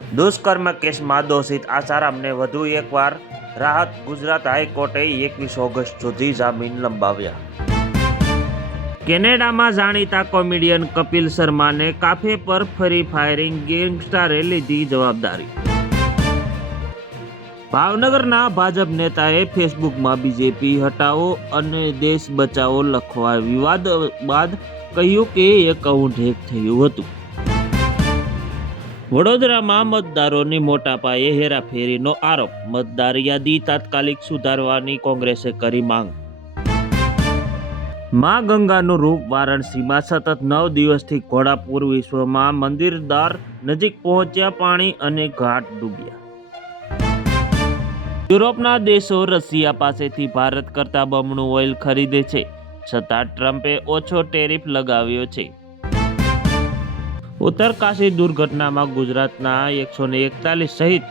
દુષ્કર્મ કેસમાં દોષિત આસારામને વધુ એકવાર રાહત. ગુજરાત હાઈકોર્ટે 21 ઓગસ્ટ સુધી જામીન લંબાવ્યા. કેનેડામાં જાણીતા કોમેડિયન કપિલ શર્માને કાફે પર ફરી ફાયરિંગ, ગેંગસ્ટરે લીધી જવાબદારી. ભાવનગરના ભાજપ નેતાએ ફેસબુકમાં બીજેપી હટાવો અને દેશ બચાવો લખવા વિવાદ બાદ કહ્યું કે એકાઉન્ટ હેક થયું હતું. વડોદરામાં મતદારોની મોટા પાયે હેરાફેરીનો આરોપ. મતદાર યાદી તાત્કાલિક સુધારવાની કોંગ્રેસે કરી માંગ. માં ગંગાનું રૂપ. વારાણસીમાં સતત 9 દિવસથી ઘોડાપુર. વિશ્વમાં મંદિર દ્વાર નજીક પહોંચ્યા પાણી અને ઘાટ ડૂબ્યા. યુરોપના દેશો રશિયા પાસેથી ભારત કરતાં બમણું ઓઇલ ખરીદે છે, છતાં ટ્રમ્પે ઓછો ટેરિફ લગાવ્યો છે. ઉત્તરકાશી દુર્ઘટનામાં ગુજરાતના 141 સહિત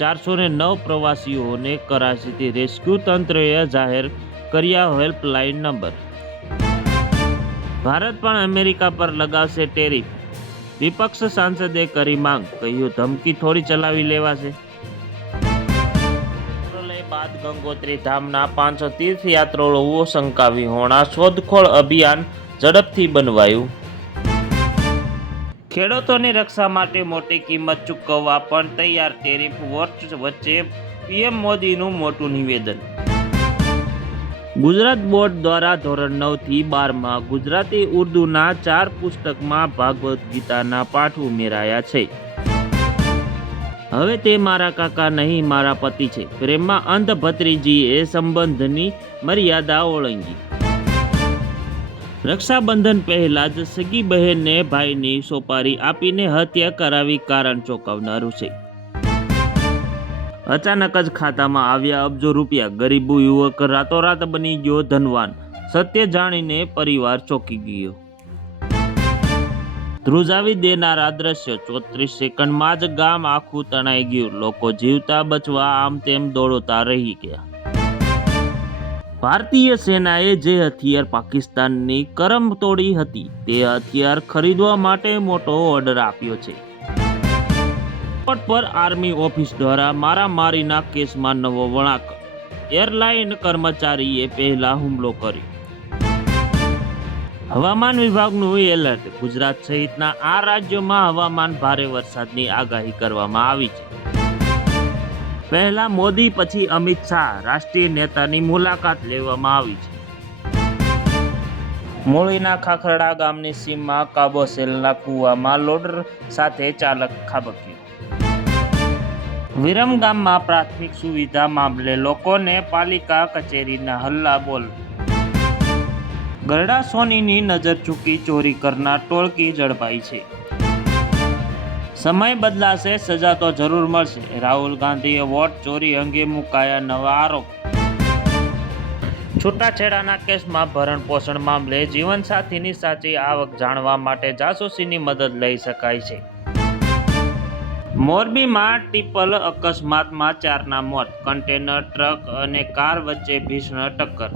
409 પ્રવાસીઓને કરાચીથી રેસ્ક્યુ. તંત્રએ જાહેર કર્યા હેલ્પલાઇન નંબર. ભારત પણ અમેરિકા પર લગાવશે ટેરિફ. વિપક્ષ સાંસદે કરી માંગ. કહ્યું ધમકી થોડી ચલાવી લેવાશે. બાદ ગંગોત્રી ધામના 500 તીર્થયાત્રીઓ શંકાવી હોણા. શોધખોળ અભિયાન ઝડપથી બનવાયું. ખેડૂતોની રક્ષા માટે મોટી કિંમત ચૂકવવા પણ તૈયાર. ટેરિફ વોર વચ્ચે પીએમ મોદીનું મોટું નિવેદન. ગુજરાત બોર્ડ દ્વારા ધોરણ 9 થી 12માં ગુજરાતી ઉર્દૂના 4 પુસ્તકમાં ભાગવત ગીતાના પાઠ ઉમેરાયા છે. હવે તે મારા કાકા નહીં, મારા પતિ છે. પ્રેમમાં અંધ ભત્રીજીએ સંબંધની મર્યાદા ઓળંગી. રક્ષાબંધન પહેલા જ સગી બહેનને ભાઈની સોપારી આપીને હત્યા કરાવી. કારણ ચોંકાવનારું છે. અચાનક જ ખાતામાં આવ્યા અબજો રૂપિયા. ગરીબ યુવક રાતોરાત બની ગયો ધનવાન. સત્ય જાણીને પરિવાર ચોંકી ગયો. ધ્રુજાવી દેનારા દ્રશ્યો. 34 સેકન્ડમાં જ ગામ આખું તણાઈ ગયું. લોકો જીવતા બચવા આમ તેમ દોડતા રહી ગયા. ભારતીય સેનાએ જે હથિયાર પાકિસ્તાનની કરમ તોડી હતી, તે હથિયાર ખરીદવા માટે મોટો ઓર્ડર આપ્યો છે. એરપોર્ટ પર આર્મી ઓફિસ દ્વારા મારામારીના કેસમાં નવો વળાંક. એરલાઇન કર્મચારીએ પહેલા હુમલો કર્યો. હવામાન વિભાગનું એલર્ટ. ગુજરાત સહિતના આ રાજ્યોમાં હવામાન ભારે વરસાદની આગાહી કરવામાં આવી છે. પહેલા મોદી પછી અમિત શાહ રાષ્ટ્રીય નેતાની મુલાકાત લેવામાં આવી છે. મૂળીના ખાખરડા ગામની સીમમાં કાબોસેલના કૂવામાં લોડર સાથે ચાલક ખાબક્યો. વિરમગામમાં પ્રાથમિક સુવિધા મામલે લોકોને પાલિકા કચેરીના હલ્લા બોલ. ગરડા સોનીની નજર ચૂકી ચોરી કરનાર ટોળકી ઝડપાઈ છે. સમય બદલાશે, સજા તો જરૂર મળશે. રાહુલ ગાંધીએ વોટ ચોરી અંગે મુકાયા નવા આરોપ. છૂટાછેડાના કેસમાં ભરણ પોષણ મામલે જીવનસાથીની સાચી આવક જાણવા માટે જાસૂસીની મદદ લઈ શકાય છે. મોરબીમાં ટિપ્પર અકસ્માતમાં 4ના મોત. કન્ટેનર ટ્રક અને કાર વચ્ચે ભીષણ ટક્કર.